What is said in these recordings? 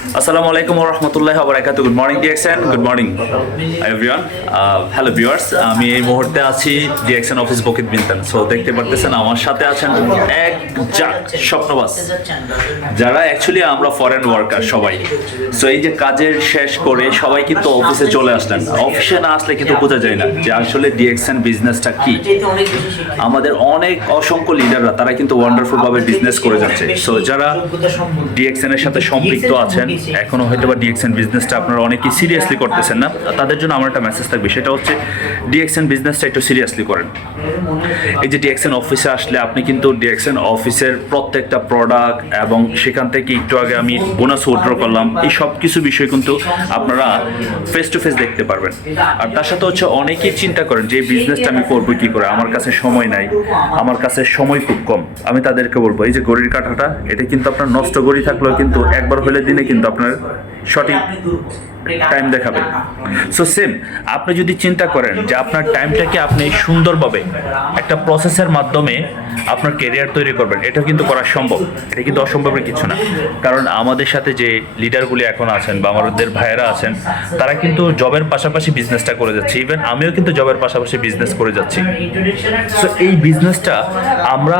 আসসালামু আলাইকুম ওয়া রাহমাতুল্লাহি ওয়া বারাকাতুহু। Good morning DXN, good morning everyone. Hello viewers, আমি এই মুহূর্তে আছি ডিএক্সএন অফিস বকিত বিনতান। সো দেখতে পারতেছেন আমার সাথে আছেন এক জাক স্বপ্নবাস, যারা অ্যাকচুয়ালি আমরা ফরেন ওয়ার্কার সবাই। সো এই যে কাজের শেষ করে সবাই কিন্তু অফিসে চলে আসলেন। অফিসে না আসলে কিন্তু বোঝা যায় না যে আসলে ডিএক্সএন বিজনেসটা কি। আমাদের অনেক অসংখ্য লিডাররা তারা কিন্তু ওয়ান্ডারফুল ভাবে বিজনেস করে যাচ্ছে। সো যারা ডিএক্সএন এর সাথে সম্পৃক্ত আছেন, এখনো হয়তো বা ডিএক্সএন বিজনেসটা আপনারা অনেকেই সিরিয়াসলি করতেছেন না, তাদের জন্য আমার একটা মেসেজ থাকবে, সেটা হচ্ছে ডিএক্সএন বিজনেসটা একটু সিরিয়াসলি করেন। এই যে ডিএক্সএন অফিসে আসলে আপনি কিন্তু ডিএক্সএন অফিসের প্রত্যেকটা প্রোডাক্ট এবং সেখান থেকে একটু আগে আমি বোনাস উইথড্র করলাম, এই সব কিছু বিষয় কিন্তু আপনারা ফেস টু ফেস দেখতে পারবেন। আর তার সাথে হচ্ছে অনেকেই চিন্তা করেন যে এই বিজনেসটা আমি করবো কি করে, আমার কাছে সময় নাই, আমার কাছে সময় খুব কম। আমি তাদেরকে বলবো, এই যে ঘড়ির কাঁটাটা, এটা কিন্তু আপনার নষ্ট ঘড়ি থাকলেও কিন্তু একবার হলে দিনে কিন্তু আপনার সঠিক টাইম দেখাবে। সো সেম, আপনি যদি চিন্তা করেন যে আপনার টাইমটাকে আপনি সুন্দরভাবে একটা প্রসেসের মাধ্যমে আপনার ক্যারিয়ার তৈরি করবেন, এটা কিন্তু করা সম্ভব, এটা কিন্তু অসম্ভবের কিছু না। কারণ আমাদের সাথে যে লিডারগুলি এখন আছেন বা আমাদের ভাইয়েরা আছেন, তারা কিন্তু জবের পাশাপাশি বিজনেসটা করে যাচ্ছে। ইভেন আমিও কিন্তু জবের পাশাপাশি বিজনেস করে যাচ্ছি। সো এই বিজনেসটা আমরা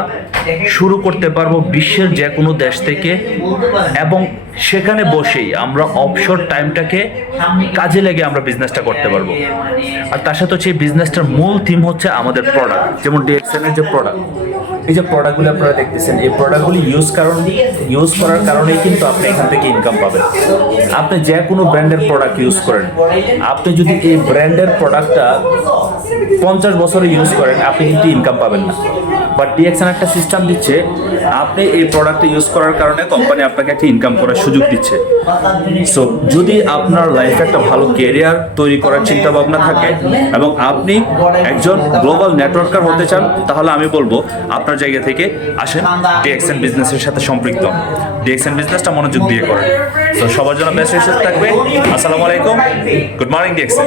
শুরু করতে পারবো বিশ্বের যে কোনো দেশ থেকে, এবং সেখানে বসেই আমরা অবসর টাইমটাকে কাজে লেগে আমরা বিজনেসটা করতে পারবো। আর তার সাথে হচ্ছে এই বিজনেসটার মূল থিম হচ্ছে আমাদের প্রোডাক্ট। যেমন ডিএক্সএন এর যে প্রোডাক্ট, এই যে প্রোডাক্টগুলো আপনারা দেখতেছেন, এই প্রোডাক্টগুলি ইউজ করার কারণেই কিন্তু আপনি এখান থেকে ইনকাম পাবেন। আপনি যে কোনো ব্র্যান্ডের প্রোডাক্ট ইউজ করেন, আপনি যদি এই ব্র্যান্ডের প্রোডাক্টটা 50 বছরে ইউজ করেন, আপনি কিন্তু ইনকাম পাবেন না। বাট ডিএক্সএন একটা সিস্টেম দিচ্ছে, আপনি এই প্রোডাক্ট ইউজ করার কারণে কোম্পানি আপনাকে একটা ইনকাম করার সুযোগ দিচ্ছে। সো যদি আপনার লাইফে একটা ভালো ক্যারিয়ার তৈরি করার চিন্তা ভাবনা থাকে এবং আপনি একজন গ্লোবাল নেটওয়ার্কার হতে চান, তাহলে আমি বলবো আপনার জায়গা থেকে আসেন, ডিএক্সএন বিজনেসের সাথে সম্পৃক্ত। ডিএক্সএন বিজনেসটা মনোযোগ দিয়ে করেন। তো সবার জন্য বেস্ট উইশেস থাকবে। আসসালামু আলাইকুম, গুড মর্নিং ডিএক্সএন।